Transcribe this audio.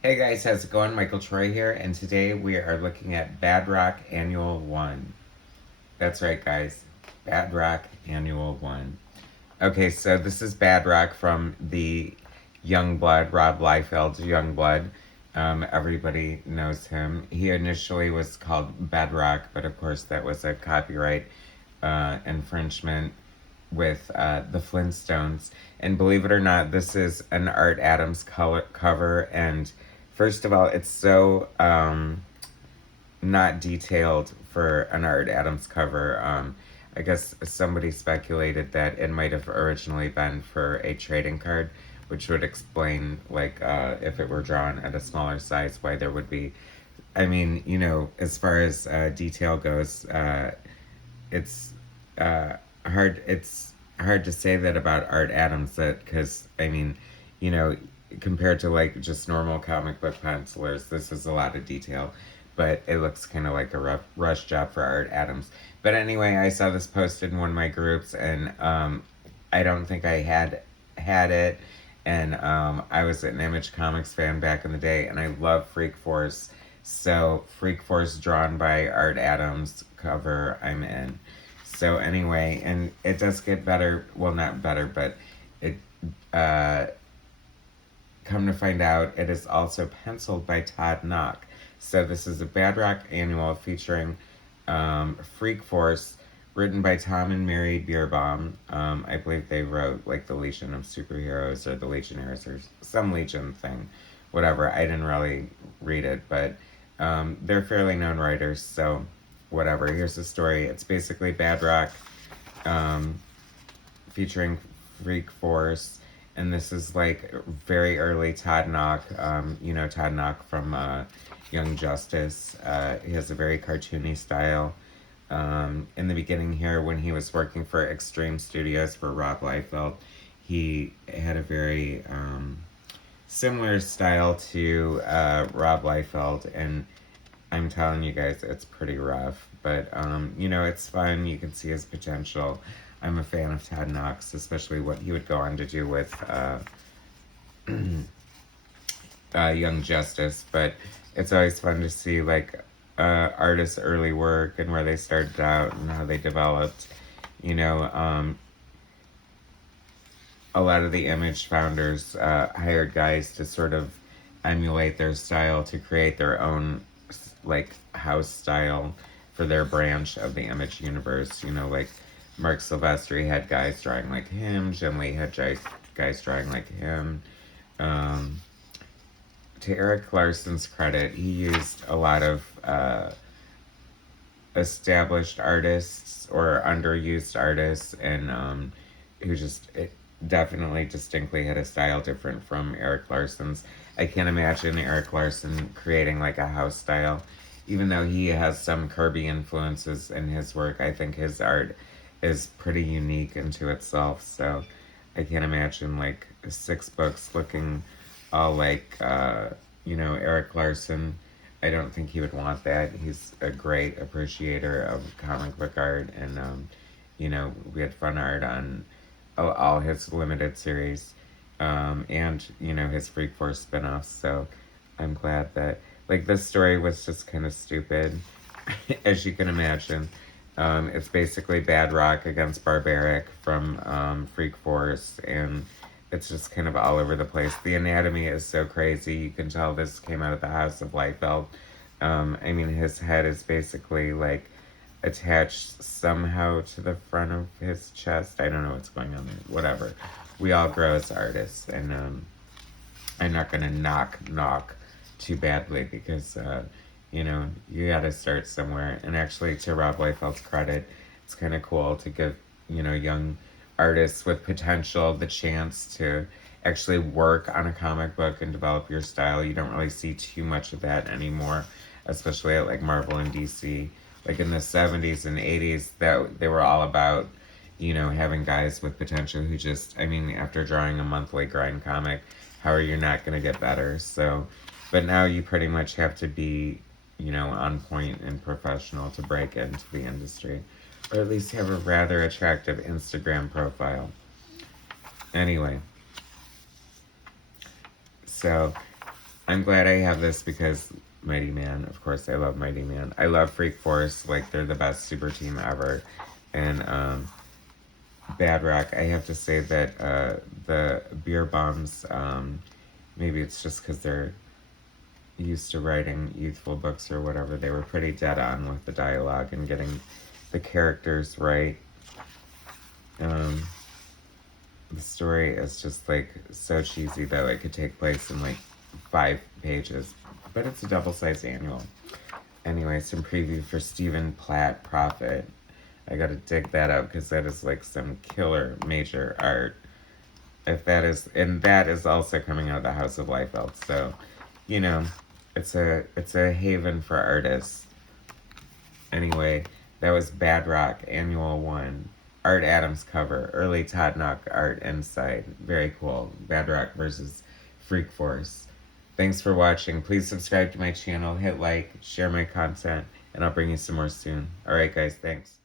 Hey guys, how's it going? Michael Troy here, and today we are looking at BADROCK Annual 1. That's right, guys. BADROCK Annual 1. Okay, so this is BADROCK from the Youngblood, Rob Liefeld's Youngblood. Everybody knows him. He initially was called BADROCK, but of course that was a copyright infringement with the Flintstones. And believe it or not, this is an Art Adams cover. And first of all, it's so not detailed for an Art Adams cover. I guess somebody speculated that it might have originally been for a trading card, which would explain, like, if it were drawn at a smaller size, why there would be. I mean, as far as detail goes, it's uh, hard. It's hard to say that about Art Adams, that because I mean, you know, compared to like just normal comic book pencilers, this is a lot of detail, but it looks kind of like a rush job for Art Adams. But anyway, I saw this posted in one of my groups, and I don't think I had it. And I was an Image Comics fan back in the day, and I love Freak Force. So Freak Force drawn by Art Adams cover, I'm in. So anyway, and it does get better. Well, not better, but it uh, come to find out, it is also penciled by Todd Nauck. So this is a BADROCK Annual featuring Freak Force, written by Tom and Mary Bierbaum. I believe they wrote like the Legion of Superheroes or the Legionnaires or some Legion thing, whatever. I didn't really read it, but they're fairly known writers, so whatever. Here's the story. It's basically BADROCK um, featuring Freak Force, and this is like very early Todd Nauck. Todd Nauck from Young Justice. He has a very cartoony style. In the beginning here, when he was working for Extreme Studios for Rob Liefeld, he had a very similar style to Rob Liefeld, and I'm telling you guys, it's pretty rough, but it's fun. You can see his potential. I'm a fan of Todd Knox, especially what he would go on to do with Young Justice. But it's always fun to see like artists' early work and where they started out and how they developed. You know, a lot of the Image founders hired guys to sort of emulate their style to create their own like house style for their branch of the Image universe. Like Mark Silvestri had guys drawing like him. Jim Lee had guys drawing like him. Um, to Eric Larson's credit, he used a lot of established artists or underused artists, and who just definitely distinctly had a style different from Eric Larson's. I can't imagine Eric Larson creating like a house style, even though he has some Kirby influences in his work. I think his art is pretty unique into itself. So I can't imagine like 6 books looking all like Eric Larson. I don't think he would want that. He's a great appreciator of comic book art, and we had fun art on all his limited series, and his Freak Force spinoffs. So I'm glad that like this story was just kind of stupid, as you can imagine. It's basically BADROCK against Barbaric from Freak Force, and it's just kind of all over the place. The anatomy is so crazy. You can tell this came out of the House of Liefeld. I mean, his head is basically like attached somehow to the front of his chest. I don't know what's going on there. Whatever. We all grow as artists, and I'm not gonna knock too badly because you got to start somewhere. And actually, to Rob Liefeld's credit, it's kind of cool to give young artists with potential the chance to actually work on a comic book and develop your style. You don't really see too much of that anymore, especially at like Marvel and DC. Like in the 70s and 80s, that they were all about having guys with potential who just, I mean, after drawing a monthly grind comic, how are you not going to get better? So, but now you pretty much have to be on point and professional to break into the industry, or at least have a rather attractive Instagram profile. Anyway, so I'm glad I have this because Mighty Man, of course, I love Mighty Man. I love Freak Force, like they're the best super team ever. And BADROCK, I have to say that the beer bombs, maybe it's just because they're used to writing youthful books or whatever, they were pretty dead on with the dialogue and getting the characters right. Um, the story is just like so cheesy that it could take place in like 5 pages, but it's a double-sized annual. Anyway, some preview for Stephen Platt Prophet. I gotta dig that out because that is like some killer major art. If that is, and that is also coming out of the House of Liefeld. So, you know, it's a haven for artists. Anyway, that was BADROCK Annual 1. Art Adams cover. Early Todd Nauck art inside. Very cool. BADROCK versus Freak Force. Thanks for watching. Please subscribe to my channel, hit like, share my content, and I'll bring you some more soon. Alright guys, thanks.